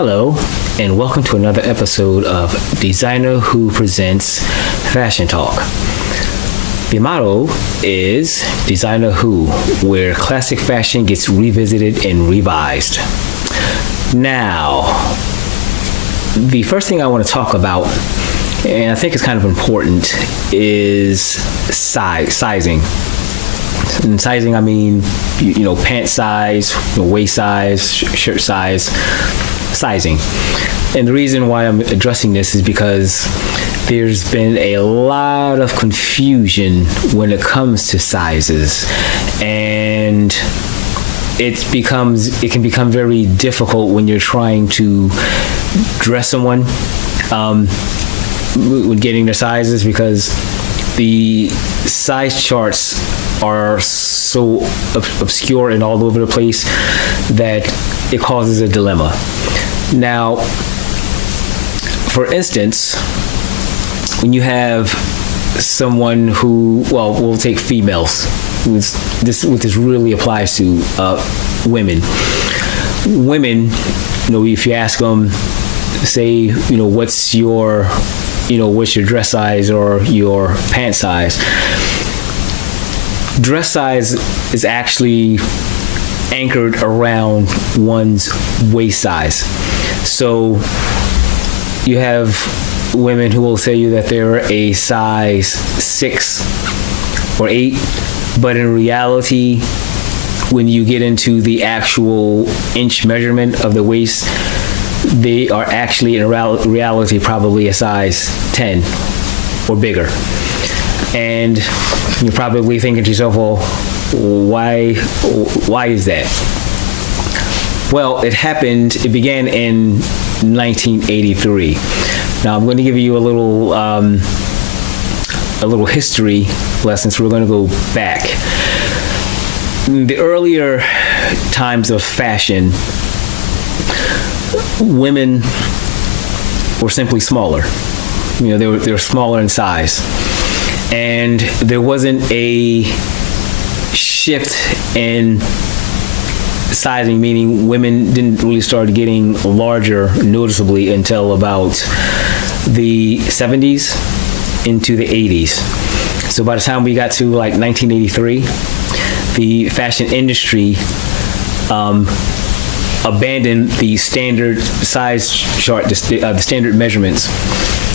Hello, and welcome to another episode of Designer Who Presents Fashion Talk. The motto is Designer Who, where classic fashion gets revisited and revised. Now, the first thing I want to talk about, and I think it's kind of important, is sizing. And sizing, I mean, pant size, waist size, shirt size, sizing. And the reason why I'm addressing this is because there's been a lot of confusion when it comes to sizes, and it can become very difficult when you're trying to dress someone when getting their sizes, because the size charts are so obscure and all over the place that it causes a dilemma. Now, for instance, when you have someone who, we'll take females. What this really applies to women. Women, if you ask them, say, what's your dress size or your pant size? Dress size is actually anchored around one's waist size. So you have women who will tell you that they're a size 6 or 8, but in reality, when you get into the actual inch measurement of the waist, they are actually in reality probably a size 10 or bigger. And you're probably thinking to yourself, well, why is that? Well, it began in 1983. Now I'm going to give you a little history lesson, so we're going to go back. In the earlier times of fashion, women were simply smaller. They were smaller in size. And there wasn't a shift in sizing, meaning women didn't really start getting larger noticeably until about the 70s into the 80s. So by the time we got to like 1983, the fashion industry abandoned the standard size chart, the standard measurements.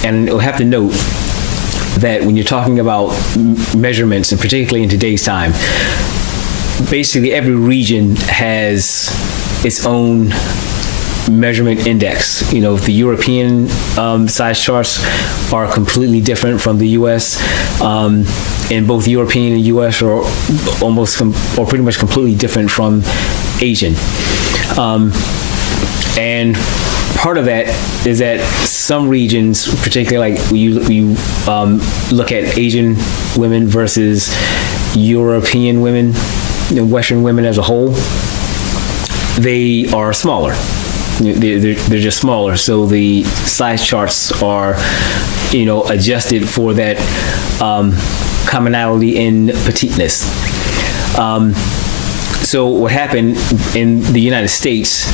And you'll have to note that when you're talking about measurements, and particularly in today's time, basically every region has its own measurement index. The European size charts are completely different from the U.S. And both European and U.S. are pretty much completely different from Asian. And part of that is that some regions, particularly like you look at Asian women versus European women, Western women as a whole, they are smaller. They're just smaller. So the size charts are, adjusted for that commonality in petiteness. So what happened in the United States,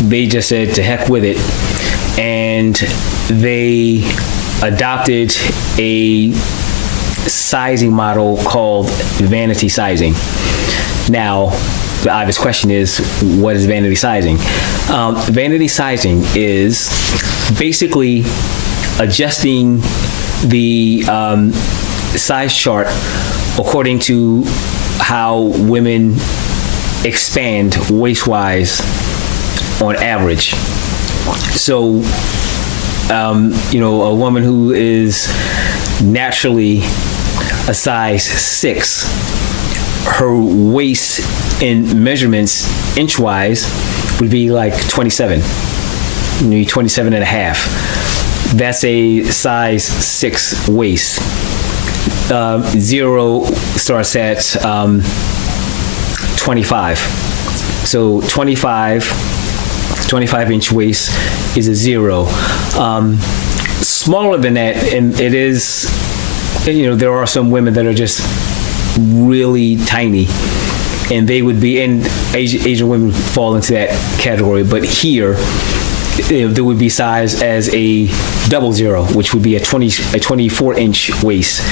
they just said to heck with it, and they adopted a sizing model called vanity sizing. Now, the obvious question is, what is vanity sizing? Vanity sizing is basically adjusting the size chart according to how women expand waist-wise on average. So, a woman who is naturally a size 6, her waist in measurements inch-wise would be like 27, 27 and a half. That's a size 6 waist. 0 starts at 25. So 25 inch waist is a 0. Smaller than that, and it is, there are some women that are just really tiny, and they would be, and Asian women fall into that category. But here, that would be sized as a 00, which would be a 24-inch waist.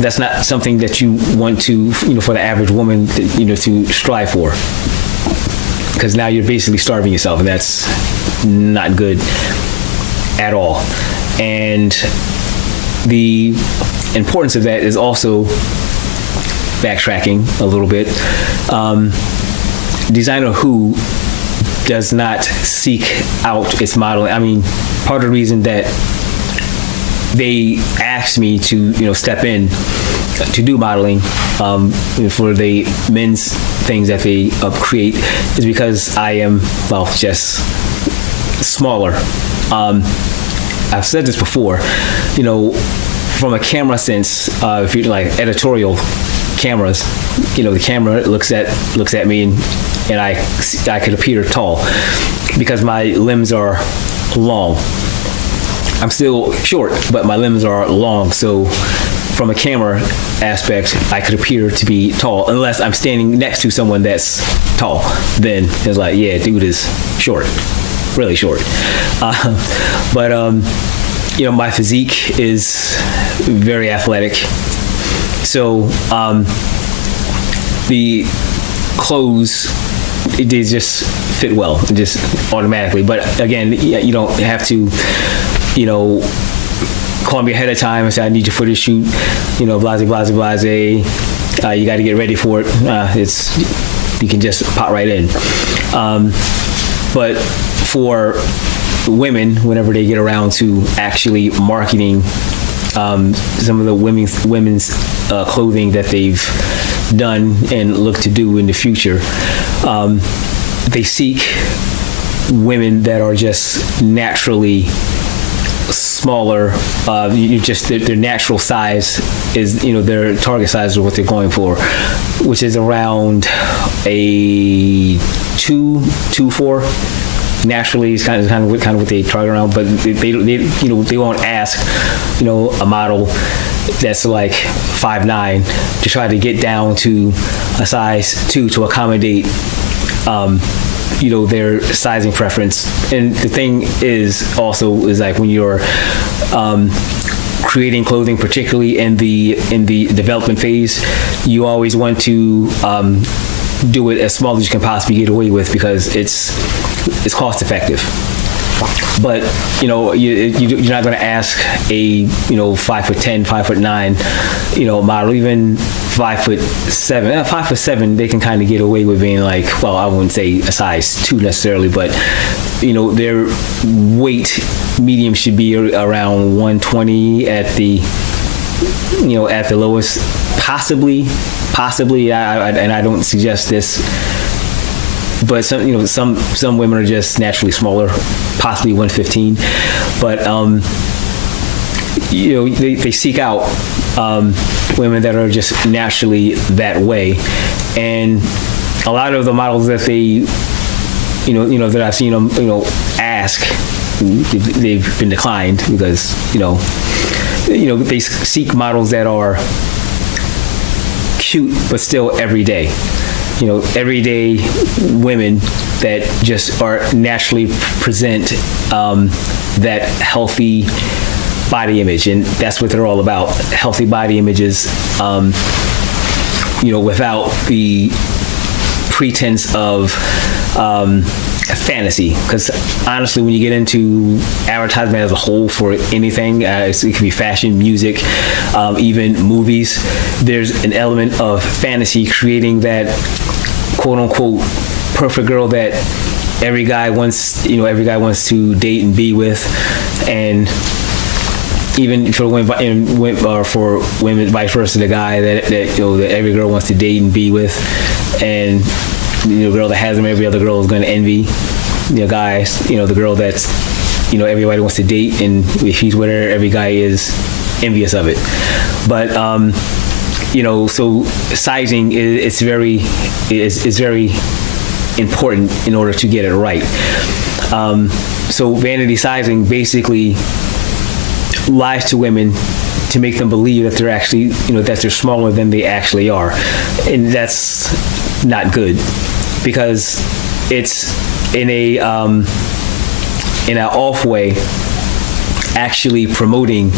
That's not something that you want to, for the average woman, to strive for, because now you're basically starving yourself, and that's not good at all. And the importance of that is also backtracking a little bit. Designer Who does not seek out its modeling. I mean, part of the reason that they asked me to, step in to do modeling for the men's things that they create is because I am, just smaller. I've said this before, from a camera sense, if you like editorial cameras, the camera looks at me and I could appear tall because my limbs are long. I'm still short, but my limbs are long. So from a camera aspect, I could appear to be tall unless I'm standing next to someone that's tall. Then it's like, yeah, dude is short, really short. But my physique is very athletic. So the clothes, they just fit well, just automatically. But again, you don't have to, call me ahead of time and say, I need you for this shoot, blase, blase, blase. You got to get ready for it. You can just pop right in. But for women, whenever they get around to actually marketing some of the women's clothing that they've done and look to do in the future, they seek women that are just naturally smaller. Their natural size is, their target size is what they're going for, which is around a 2'4". Naturally, is kind of what they target around, but they won't ask, a model that's like 5'9" to try to get down to a size 2 to accommodate, their sizing preference. And the thing is like when you're creating clothing, particularly in the development phase, you always want to do it as small as you can possibly get away with because it's cost effective. But you're not going to ask a 5'10", 5'9", model, even 5'7". 5'7", they can kind of get away with being like, well, I wouldn't say a size 2 necessarily, but their weight medium should be around 120 at the lowest, possibly. And I don't suggest this, but some women are just naturally smaller, possibly 115. But they seek out women that are just naturally that way, and a lot of the models that they that I've seen them ask, they've been declined because they seek models that are cute but still everyday. Everyday women that just are naturally present that healthy body image, and that's what they're all about. Healthy body images, without the pretense of fantasy. Because honestly, when you get into advertisement as a whole for anything, it could be fashion, music, even movies, there's an element of fantasy, creating that quote unquote perfect girl that every guy wants to date and be with. And even for women, or for women, vice versa, the guy that every girl wants to date and be with, and the girl that has him, every other girl is going to envy. Guys, the girl that's everybody wants to date, and if he's with her, every guy is envious of it. But so sizing is very important in order to get it right. So vanity sizing basically lies to women to make them believe that they're actually, that they're smaller than they actually are. And that's not good, because it's in a in an off way, actually promoting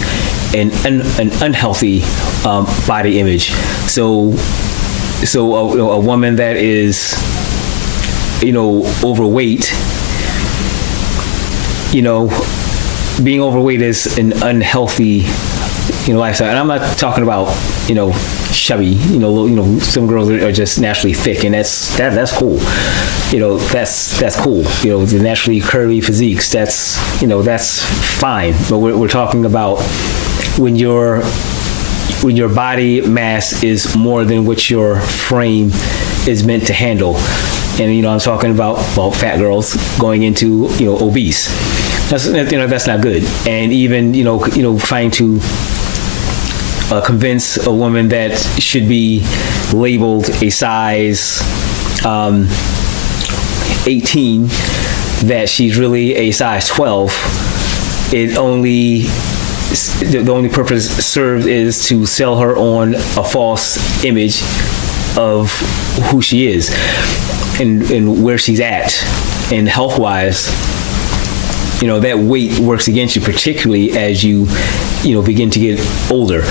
an unhealthy body image. So a woman that is, overweight, being overweight is an unhealthy, lifestyle. And I'm not talking about, chubby. Some girls are just naturally thick, and that's cool. That's cool. The naturally curvy physiques. That's fine. But we're talking about when your body mass is more than what your frame is meant to handle. And I'm talking about fat girls going into obese. That's not good. And even trying to convince a woman that should be labeled a size 18 that she's really a size 12. The only purpose served is to sell her on a false image of who she is and where she's at. And health-wise, that weight works against you, particularly as you begin to get older.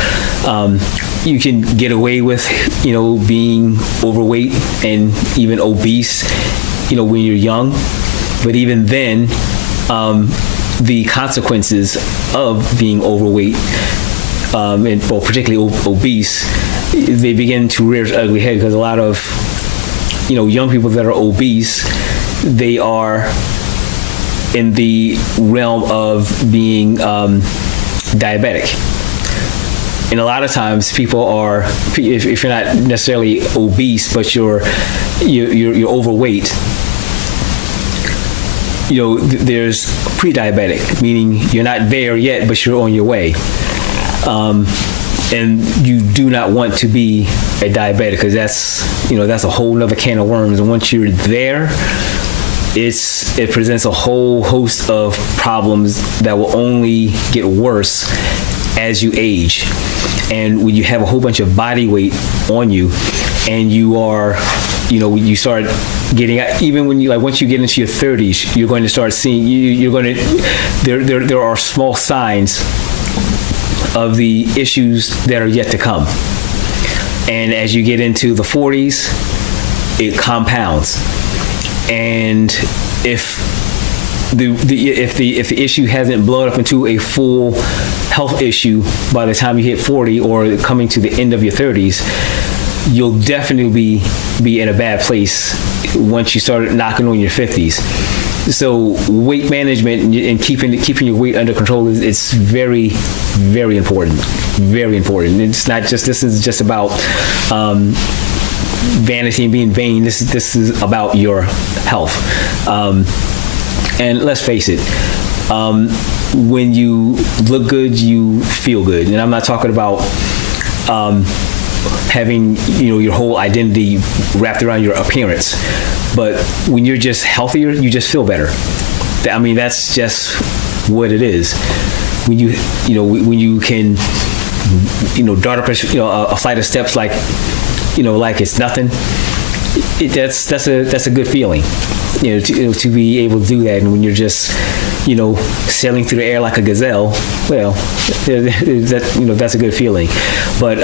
You can get away with, being overweight and even obese, when you're young. But even then, the consequences of being overweight, and particularly obese, they begin to rear its ugly head, because a lot of, young people that are obese, they are in the realm of being diabetic. And a lot of times people are, if you're not necessarily obese, but you're overweight, there's pre-diabetic, meaning you're not there yet, but you're on your way. And you do not want to be a diabetic, because that's a whole nother can of worms. And once you're there, it presents a whole host of problems that will only get worse as you age. And when you have a whole bunch of body weight on you, and you are, you start getting, even when you, once you get into your 30s, you're going to start seeing, there are small signs of the issues that are yet to come. And as you get into the 40s, it compounds. And if the issue hasn't blown up into a full health issue by the time you hit 40 or coming to the end of your 30s, you'll definitely be in a bad place once you start knocking on your 50s. So weight management and keeping your weight under control is very, very important. Very important. It's not just, this is just about vanity and being vain. This is about your health. And let's face it, when you look good, you feel good. And I'm not talking about having your whole identity wrapped around your appearance, but when you're just healthier, you just feel better. I mean, that's just what it is. When you can dart up a flight of steps like it's nothing, that's a good feeling. To be able to do that. And when you're just sailing through the air like a gazelle, well, that's a good feeling. But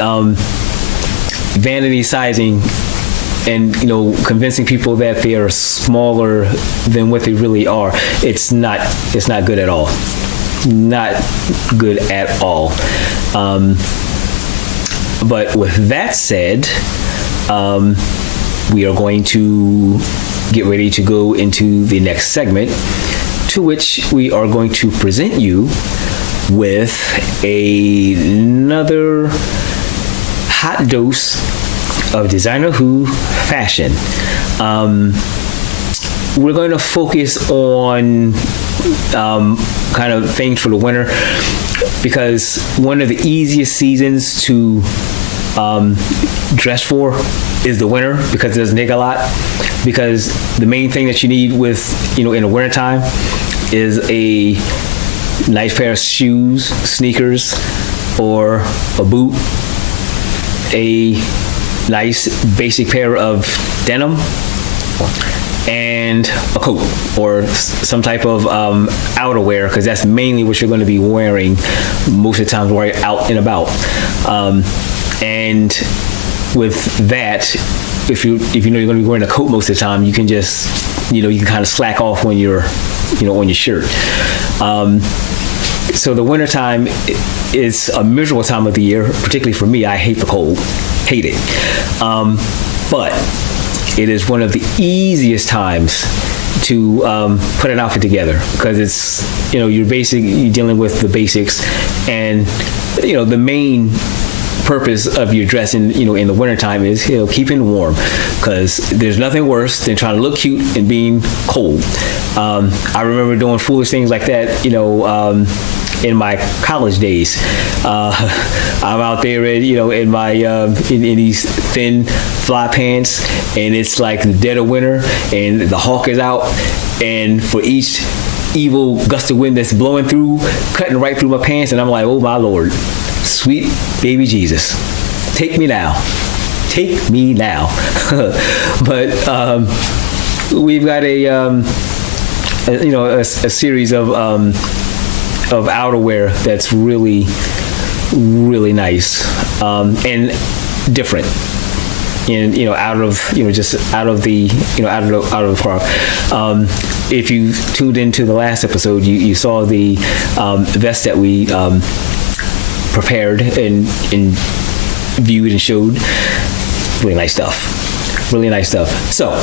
vanity sizing and convincing people that they are smaller than what they really are, it's not good at all. Not good at all. But with that said, we are going to get ready to go into the next segment, to which we are going to present you with another hot dose of Designer Who fashion. We're going to focus on kind of things for the winter, because one of the easiest seasons to dress for is the winter, because it doesn't take a lot. Because the main thing that you need with, in the wintertime is a nice pair of shoes, sneakers, or a boot, a nice basic pair of denim, and a coat or some type of outerwear, because that's mainly what you're going to be wearing most of the time while you're out and about. And with that, if you know you're going to be wearing a coat most of the time, you can just, you can kind of slack off when you're, on your shirt. So the wintertime is a miserable time of the year, particularly for me. I hate the cold, hate it. But it is one of the easiest times to put an outfit together, because it's, you're basically dealing with the basics, and, the main purpose of your dress in the wintertime is keeping warm, because there's nothing worse than trying to look cute and being cold. I remember doing foolish things like that in my college days. I'm out there in my in these thin fly pants, and it's like the dead of winter and the hawk is out, and for each evil gust of wind that's blowing through, cutting right through my pants, and I'm like, oh my Lord, sweet baby Jesus, take me now. But we've got a series of outerwear that's really, really nice and different. And out of the car. If you tuned into the last episode, you saw the vest that we prepared and viewed and showed. Really nice stuff. So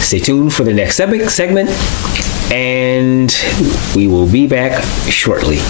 stay tuned for the next segment, and we will be back shortly.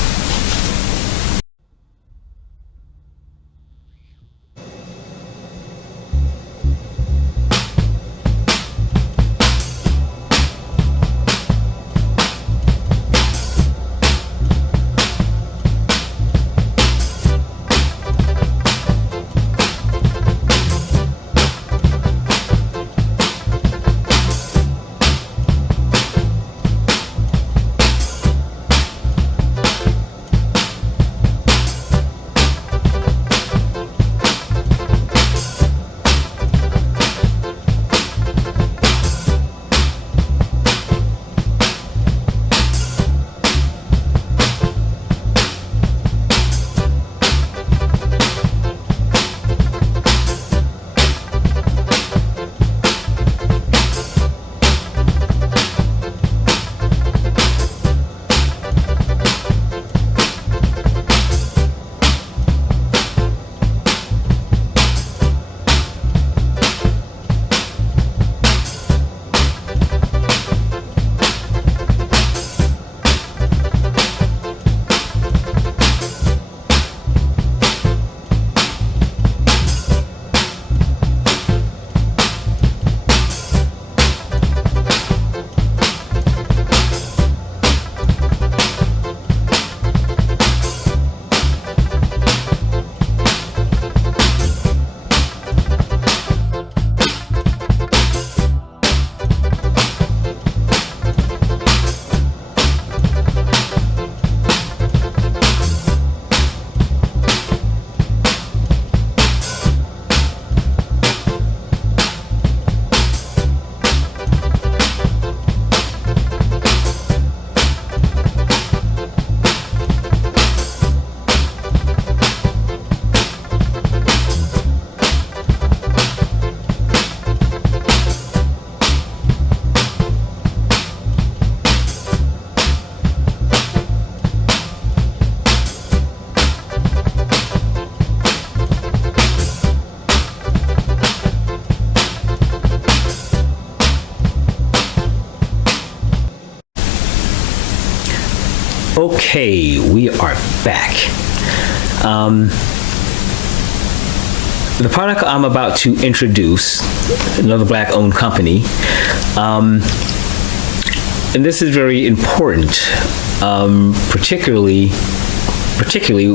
Okay, we are back. The product I'm about to introduce, another Black-owned company, and this is very important, particularly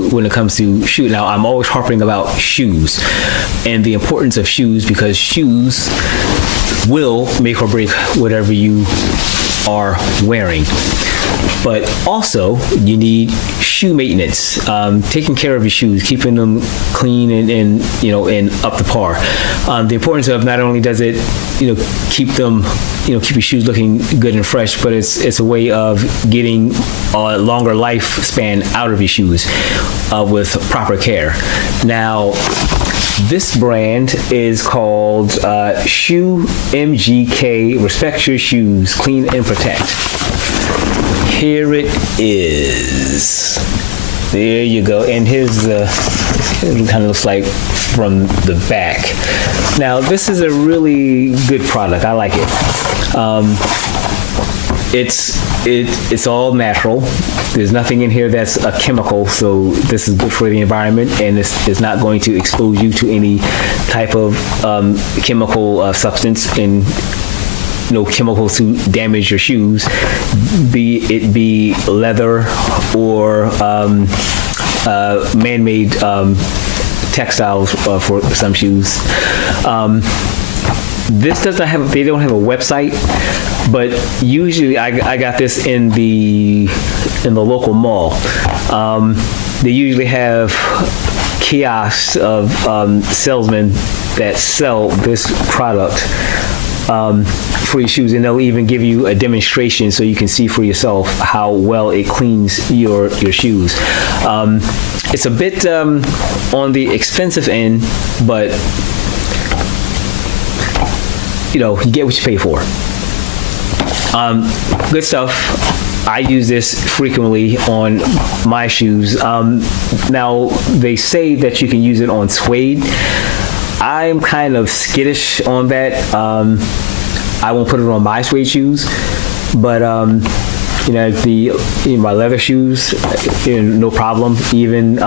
when it comes to shoes. Now, I'm always harping about shoes and the importance of shoes, because shoes will make or break whatever you are wearing. But also, you need shoe maintenance, taking care of your shoes, keeping them clean and up to par. The importance of not only does it, keep them, keep your shoes looking good and fresh, but it's a way of getting a longer lifespan out of your shoes with proper care. Now, this brand is called Shoe MGK. Respect your shoes, clean and protect. Here it is. There you go. And here's it kind of looks like from the back. Now, this is a really good product. I like it. It's all natural. There's nothing in here that's a chemical, so this is good for the environment, and it's not going to expose you to any type of chemical substance and no chemicals to damage your shoes, be it be leather or man-made textiles for some shoes. This doesn't have. They don't have a website, but usually I got this in the local mall. They usually have kiosks of salesmen that sell this product for your shoes, and they'll even give you a demonstration so you can see for yourself how well it cleans your shoes. It's a bit on the expensive end, but you get what you pay for. Good stuff. I use this frequently on my shoes. Now, they say that you can use it on suede. I'm kind of skittish on that. I won't put it on my suede shoes, but my leather shoes, no problem. Even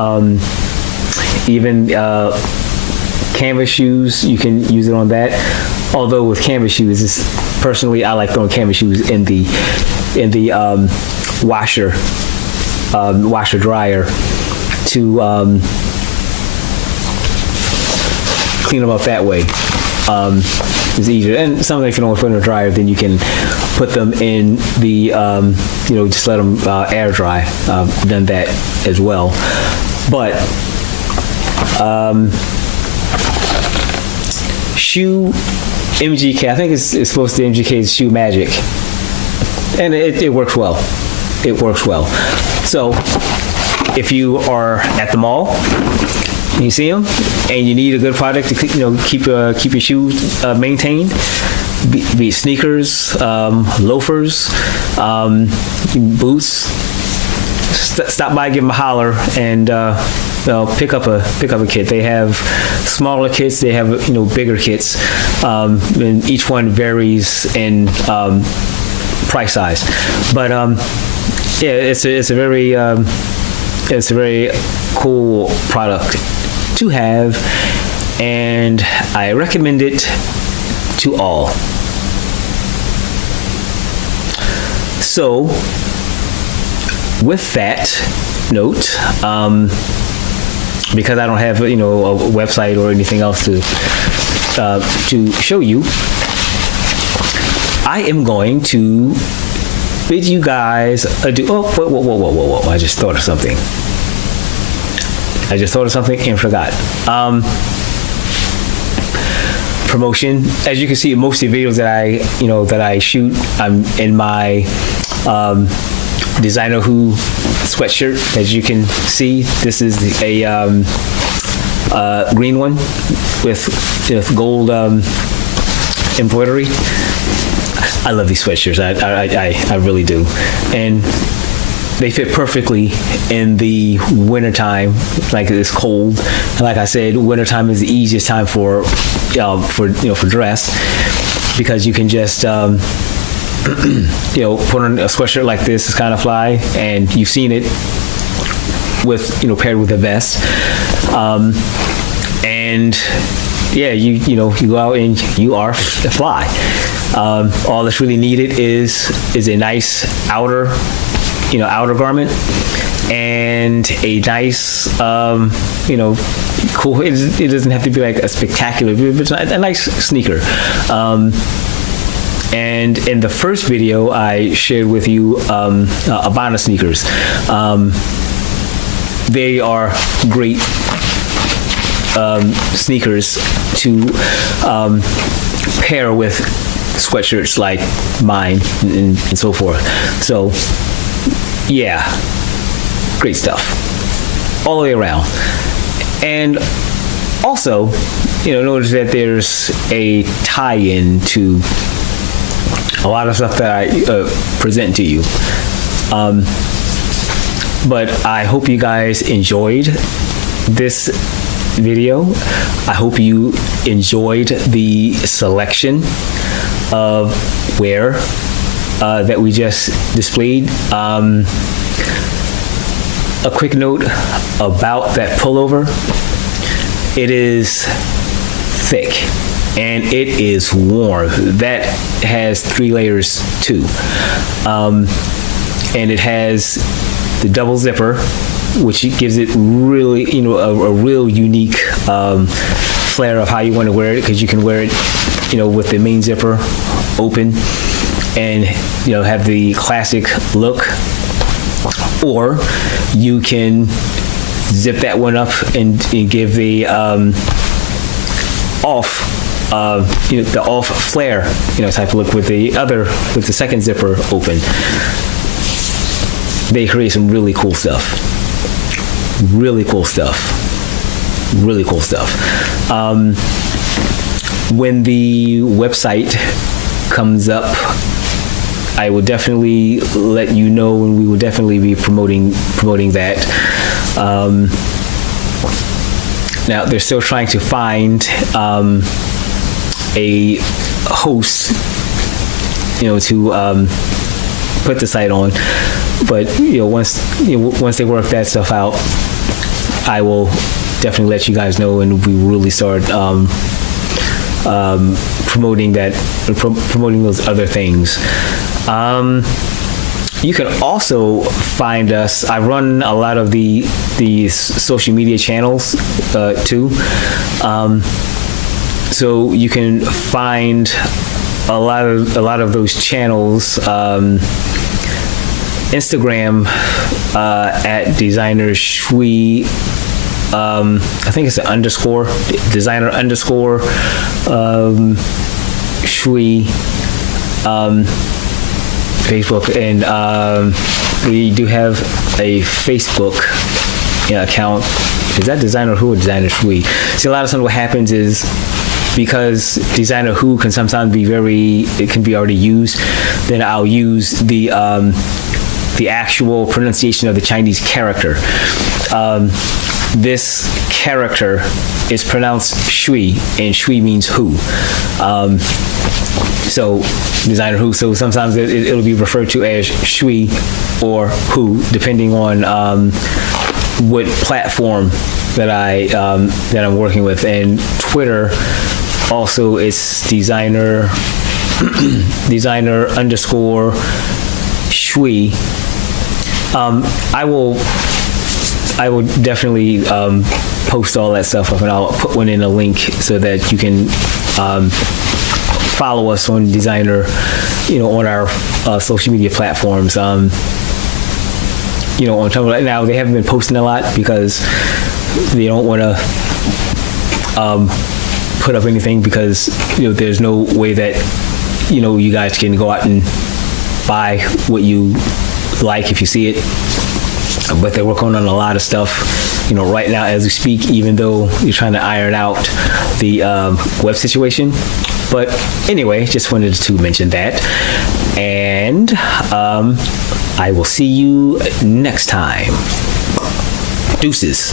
canvas shoes, you can use it on that. Although with canvas shoes, personally, I like throwing canvas shoes in the washer dryer to clean them up that way. It's easier. And something if you don't want to put in a dryer, then you can put them in the just let them air dry. Done that as well. But Shoe MGK, I think it's supposed to be MGK's Shoe Magic, and it works well. It works well. So if you are at the mall and you see them and you need a good product to keep your shoes maintained, be it sneakers, loafers, boots, stop by, give them a holler, and pick up a kit. They have smaller kits. They have bigger kits, and each one varies in price size. But it's a very cool product to have, and I recommend it to all. So, with that note, because I don't have a website or anything else to show you, I am going to bid you guys adieu. Whoa! I just thought of something. And forgot. Promotion. As you can see, most of the videos that I shoot, I'm in my Designer Who sweatshirt. As you can see, this is a green one with gold embroidery. I love these sweatshirts. I really do, and they fit perfectly in the wintertime. Like it's cold, and like I said, wintertime is the easiest time for dress, because you can just put on a sweatshirt like this. It's kind of fly, and you've seen it with paired with a vest, and yeah, you go out and you are fly. All that's really needed is a nice outer garment and a nice cool. It doesn't have to be like a spectacular, but it's a nice sneaker. And in the first video, I shared with you Abana sneakers. They are great sneakers to pair with sweatshirts like mine and so forth. So yeah, great stuff all the way around. And also, notice that there's a tie-in to a lot of stuff that I present to you. But I hope you guys enjoyed this video. I hope you enjoyed the selection of wear that we just displayed. A quick note about that pullover. It is thick and it is warm. That has 3 layers too. And it has the double zipper, which gives it really, a real unique flair of how you want to wear it, because you can wear it, with the main zipper open and, have the classic look, or you can zip that one up and give the off, the off flare, type of look with the second zipper open. They create some really cool stuff. Really cool stuff. When the website comes up, I will definitely let you know, and we will definitely be promoting that. Now they're still trying to find a host, to put the site on. But once they work that stuff out, I will definitely let you guys know, and we really start promoting those other things. You can also find us. I run a lot of the social media channels too, so you can find a lot of those channels. Instagram at designer Shui. I think it's an underscore, designer underscore Shui. Facebook, and we do have a Facebook account. Is that Designer Who or Designer Shui? See, a lot of times what happens is, because Designer Who can sometimes be it can be already used, then I'll use the actual pronunciation of the Chinese character. This character is pronounced Shui, and Shui means who. So Designer Who. So sometimes it'll be referred to as Shui or Who, depending on what platform that I'm working with. And Twitter also is designer underscore Shui. I will definitely post all that stuff up, and I'll put one in a link so that you can follow us on Designer, on our social media platforms. On Tumblr. Now they haven't been posting a lot because they don't want to put up anything, because there's no way that you guys can go out and buy what you like if you see it. But they're working on a lot of stuff, right now as we speak, even though you're trying to iron out the web situation. But anyway, just wanted to mention that. And I will see you next time. Deuces.